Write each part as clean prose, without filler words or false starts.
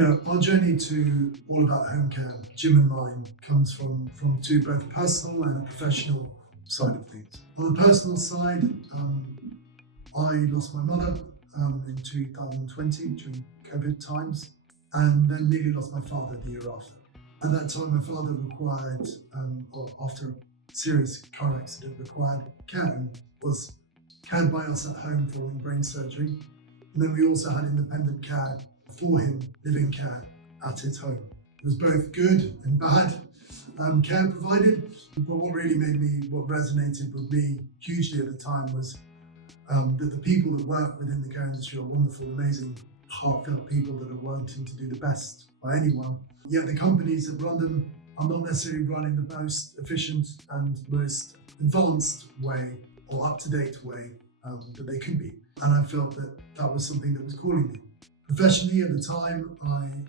Our journey to All About Home Care, Jim and mine, comes from two both personal and a professional side of things. On the personal side, I lost my mother in 2020 during COVID times, and then nearly lost my father the year after. At that time, my father required, after a serious car accident, required care and was cared by us at home following brain surgery. And then we also had independent care for him, living care at his home. It was both good and bad care provided, but what resonated with me hugely at the time was that the people that work within the care industry are wonderful, amazing, heartfelt people that are wanting to do the best by anyone. Yet the companies that run them are not necessarily run in the most efficient and most advanced way or up-to-date way that they could be. And I felt that was something that was calling me. Professionally at the time,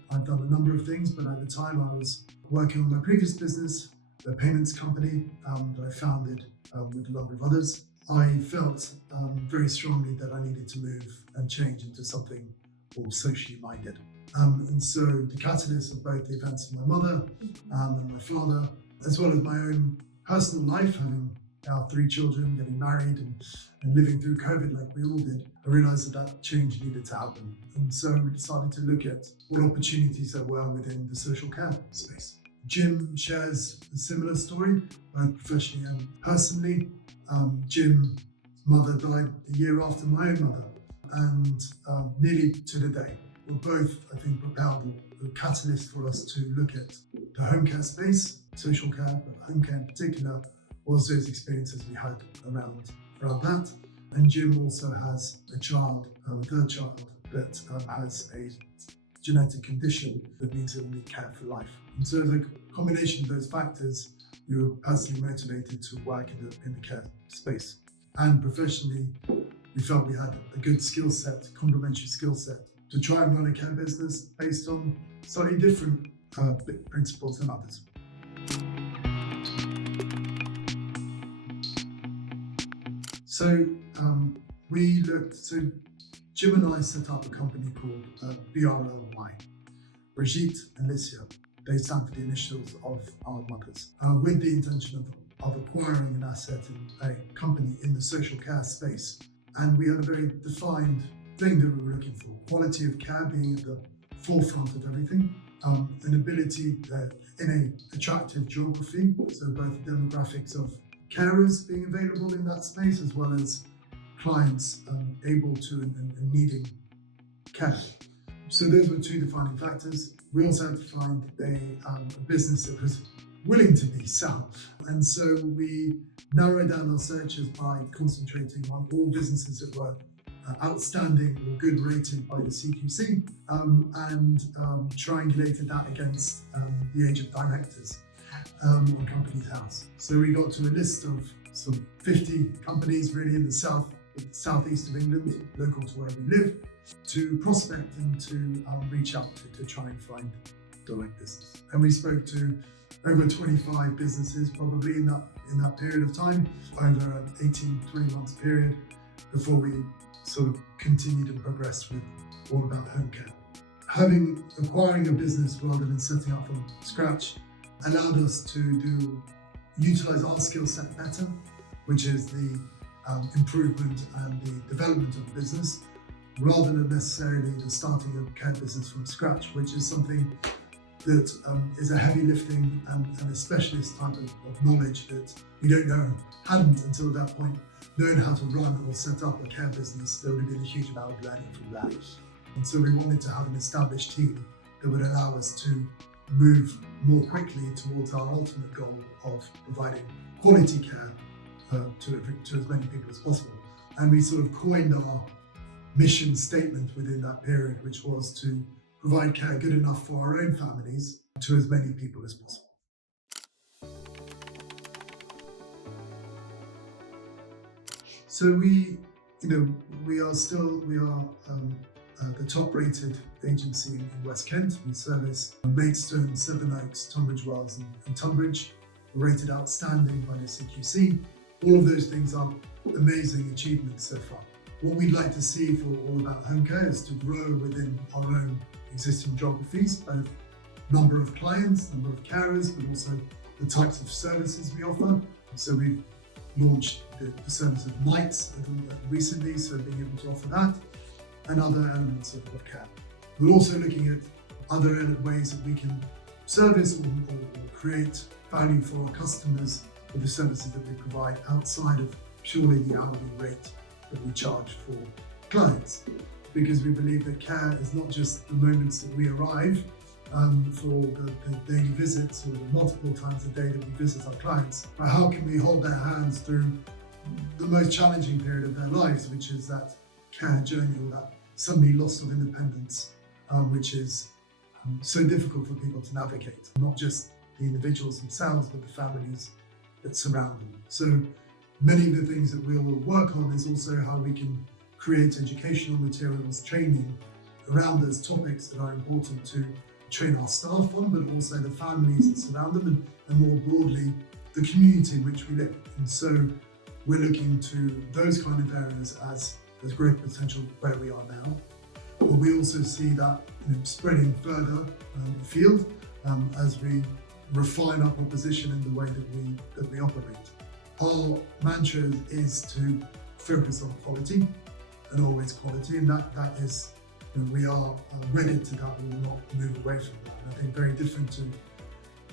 I'd done a number of things, but at the time I was working on my previous business, a payments company that I founded with a number of others. I felt very strongly that I needed to move and change into something more socially minded. And so the catalyst of both the events of my mother and my father, as well as my own personal life, having now 3 children, getting married and living through COVID like we all did, I realised that change needed to happen. And so we decided to look at what opportunities there were within the social care space. Jim shares a similar story, both professionally and personally. Jim's mother died a year after my own mother, and nearly to the day. Were both, I think, propelled the catalyst for us to look at the home care space, social care, but home care in particular, was those experiences we had around that. And Jim also has a child, a third child, that has a genetic condition that means he'll need care for life. And so as a combination of those factors, we were personally motivated to work in the care space. And professionally, we felt we had a good skill set, complementary skill set, to try and run a care business based on slightly different principles than others. So Jim and I set up a company called BRLY, Brigitte and Licia. They stand for the initials of our mothers, with the intention of acquiring an asset in a company in the social care space. And we had a very defined thing that we were looking for: quality of care being at the forefront of everything, an ability in an attractive geography, so both the demographics of carers being available in that space as well as clients able to and needing care. So those were 2 defining factors. We also had to find a business that was willing to be sold. And so we narrowed down our searches by concentrating on all businesses that were outstanding or good rated by the CQC, and triangulated that against the age of directors on Companies House. So we got to a list of some 50 companies really in the southeast of England, local to where we live, to prospect and to reach out to try and find the right business. And we spoke to over 25 businesses probably in that period of time, over an 18-20 months period, before we sort of continued and progressed with All About Home Care. Acquiring a business rather than setting up from scratch allowed us to utilize our skill set better, which is the improvement and the development of the business, rather than necessarily the starting a care business from scratch, which is something that is a heavy lifting and a specialist type of knowledge that we hadn't until that point known how to run or set up a care business. There would have been a huge amount of learning from that. And so we wanted to have an established team that would allow us to move more quickly towards our ultimate goal of providing quality care to as many people as possible. And we sort of coined our mission statement within that period, which was to provide care good enough for our own families to as many people as possible. So we are the top-rated agency in West Kent. We service Maidstone, Sevenoaks, Tunbridge Wells, and Tunbridge. We're rated outstanding by the CQC. All of those things are amazing achievements so far. What we'd like to see for All About Home Care is to grow within our own existing geographies, both number of clients, number of carers, but also the types of services we offer. So we've launched the service of nights recently, so being able to offer that and other elements of care. We're also looking at other ways that we can service or create value for our customers with the services that we provide outside of purely the hourly rate that we charge for clients. Because we believe that care is not just the moments that we arrive for the daily visits or the multiple times a day that we visit our clients, but how can we hold their hands through the most challenging period of their lives, which is that care journey or that suddenly loss of independence, which is so difficult for people to navigate, not just the individuals themselves, but the families that surround them. So many of the things that we will work on is also how we can create educational materials, training around those topics that are important to train our staff on, but also the families that surround them and more broadly, the community in which we live. And so we're looking to those kind of areas as there's great potential where we are now. But we also see that spreading further afield as we refine our proposition in the way that we operate. Our mantra is to focus on quality and always quality, and that is, we are wedded to that. We will not move away from that. And I think very different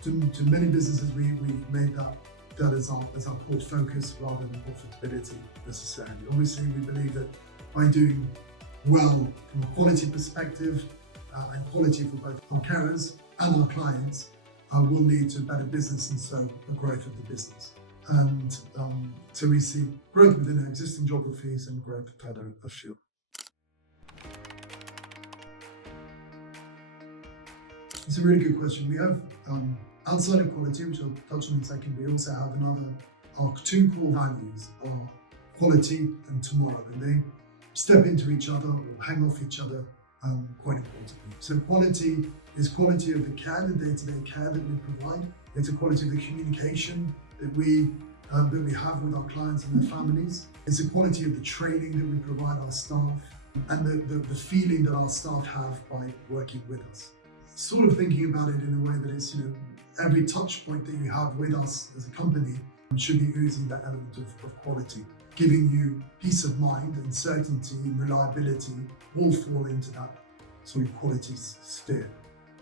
to many businesses, we've made that as our core focus rather than profitability necessarily. Obviously, we believe that by doing well from a quality perspective and quality for both our carers and our clients will lead to better business and so the growth of the business. And so we see growth within our existing geographies and growth further afield. It's a really good question. We have, outside of quality, which I'll touch on in a second, we also have our two core values are quality and tomorrow, and they step into each other or hang off each other quite importantly. So quality is quality of the care, the day-to-day care that we provide. It's a quality of the communication that we have with our clients and their families. It's the quality of the training that we provide our staff and the feeling that our staff have by working with us. Sort of thinking about it in a way that it's, every touch point that you have with us as a company should be oozing that element of quality, giving you peace of mind and certainty and reliability all fall into that sort of quality sphere.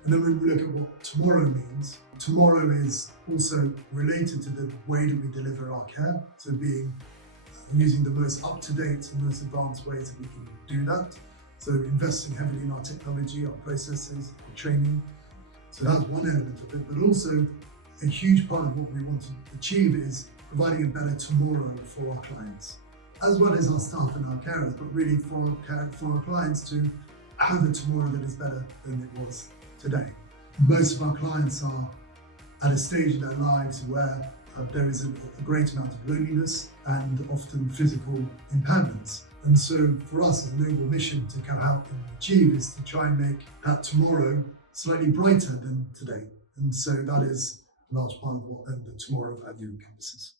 And then when we look at what tomorrow means, tomorrow is also related to the way that we deliver our care. So using the most up-to-date and most advanced ways that we can do that. So investing heavily in our technology, our processes, our training. So that's one element of it, but also a huge part of what we want to achieve is providing a better tomorrow for our clients, as well as our staff and our carers, but really for our clients to have a tomorrow that is better than it was today. Most of our clients are at a stage in their lives where there is a great amount of loneliness and often physical impairments. And so for us, as a noble mission to go out and achieve is to try and make that tomorrow slightly brighter than today. And so that is a large part of what the tomorrow value encompasses.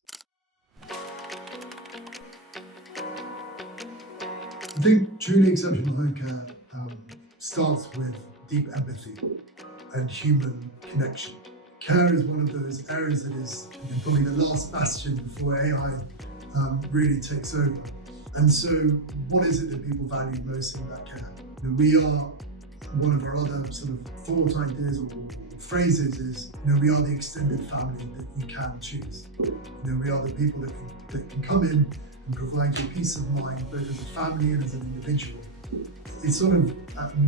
I think truly exceptional home care starts with deep empathy and human connection. Care is one of those areas that is probably the last bastion before AI really takes over. And so what is it that people value most in that care? We are, one of our other sort of thought ideas or phrases is, we are the extended family that you can choose. We are the people that can come in and provide you peace of mind, both as a family and as an individual. It's sort of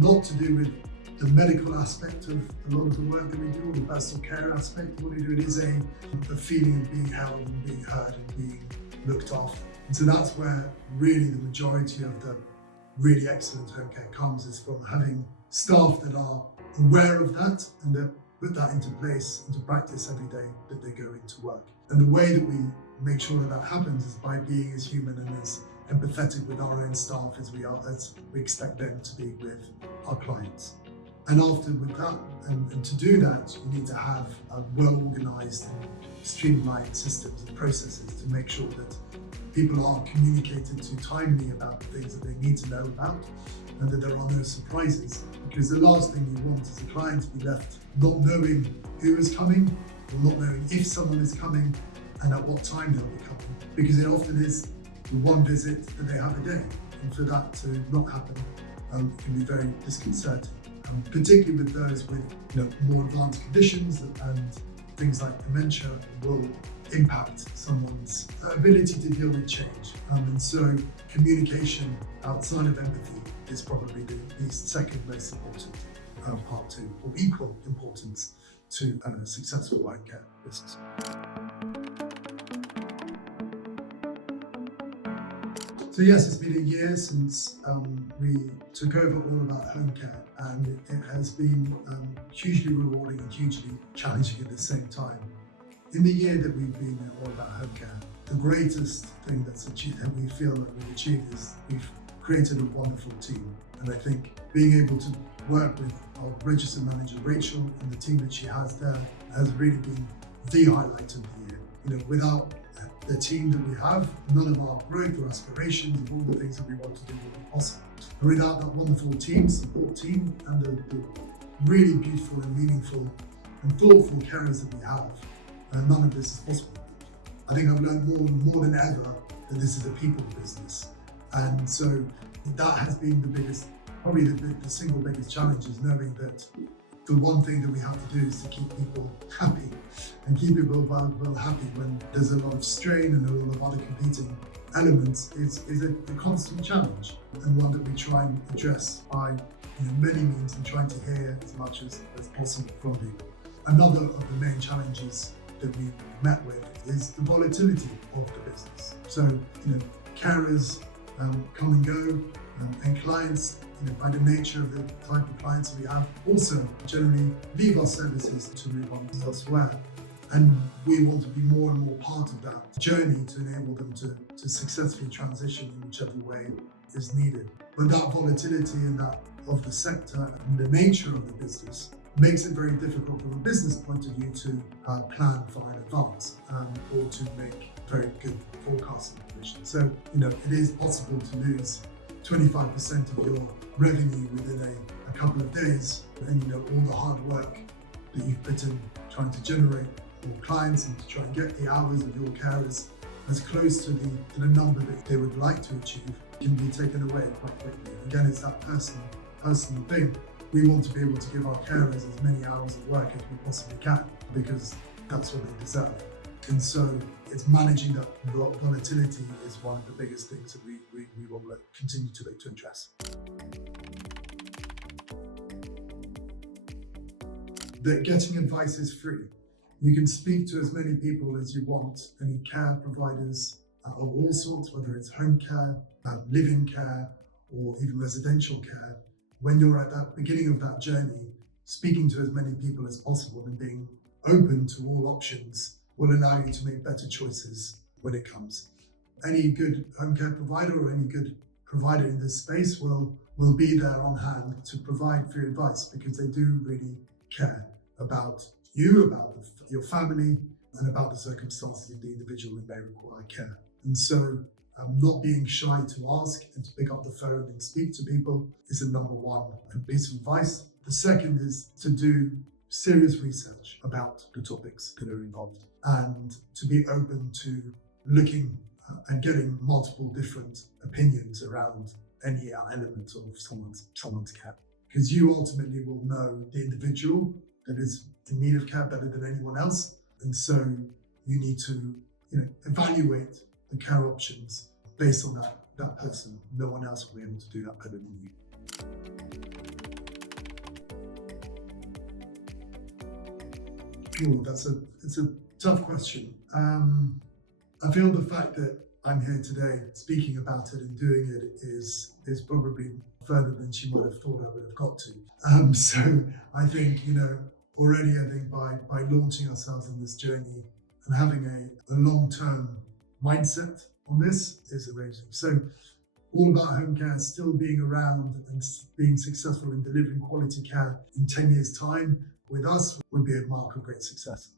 not to do with the medical aspect of a lot of the work that we do, or the personal care aspect of what we do. It is a feeling of being held and being heard and being looked after. And so that's where really the majority of the really excellent home care comes, is from having staff that are aware of that and that put that into place, into practice every day that they go into work. And the way that we make sure that that happens is by being as human and as empathetic with our own staff as we expect them to be with our clients. And after with that, and to do that, you need to have a well-organized and streamlined systems and processes to make sure that people are communicated to timely about the things that they need to know about, and that there are no surprises. Because the last thing you want is a client to be left not knowing who is coming, or not knowing if someone is coming and at what time they'll be coming. Because it often is the one visit that they have a day, and for that to not happen can be very disconcerting. Particularly with those with more advanced conditions and things like dementia will impact someone's ability to deal with change. And so communication outside of empathy is probably the second most important part to, or equal importance to a successful home care business. So yes, it's been a year since we took over All About Home Care, and it has been hugely rewarding and hugely challenging at the same time. In the year that we've been at All About Home Care, the greatest thing that's achieved, that we feel that we've achieved, is we've created a wonderful team. And I think being able to work with our registered manager Rachel and the team that she has there has really been the highlight of the year. Without the team that we have, none of our growth or aspirations of all the things that we want to do will be possible. And without that wonderful team, support team, and the really beautiful and meaningful and thoughtful carers that we have, none of this is possible. I think I've learned more than ever that this is a people business. And so that has been the biggest, probably the single biggest challenge, is knowing that the one thing that we have to do is to keep people happy, and keep people well happy when there's a lot of strain and a lot of other competing elements is a constant challenge, and one that we try and address by many means and trying to hear as much as possible from people. Another of the main challenges that we met with is the volatility of the business. So carers come and go, and clients, by the nature of the type of clients that we have, also generally leave our services to move on elsewhere. And we want to be more and more part of that journey to enable them to successfully transition in whichever way is needed. But that volatility and that of the sector and the nature of the business makes it very difficult from a business point of view to plan far in advance or to make very good forecasting provisions. So, it is possible to lose 25% of your revenue within a couple of days, and all the hard work that you've put in trying to generate more clients and to try and get the hours of your carers as close to the number that they would like to achieve can be taken away quite quickly. Again, it's that personal thing. We want to be able to give our carers as many hours of work as we possibly can, because that's what they deserve. And so it's managing that volatility is one of the biggest things that we will continue to address. That getting advice is free. You can speak to as many people as you want, any care providers of all sorts, whether it's home care, living care, or even residential care. When you're at that beginning of that journey, speaking to as many people as possible and being open to all options will allow you to make better choices when it comes. Any good home care provider or any good provider in this space will be there on hand to provide free advice, because they do really care about you, about your family, and about the circumstances of the individual who may require care. And so not being shy to ask and to pick up the phone and speak to people is the number one piece of advice. The second is to do serious research about the topics that are involved, and to be open to looking and getting multiple different opinions around any element of someone's care. Because you ultimately will know the individual that is in need of care better than anyone else. And so you need to evaluate the care options based on that person. No one else will be able to do that better than you. Oh, it's a tough question. I feel the fact that I'm here today speaking about it and doing it is probably further than she might have thought I would have got to. So I think, already I think by launching ourselves on this journey and having a long-term mindset on this is amazing. So All About Home Care still being around and being successful in delivering quality care in 10 years' time with us would be a mark of great success.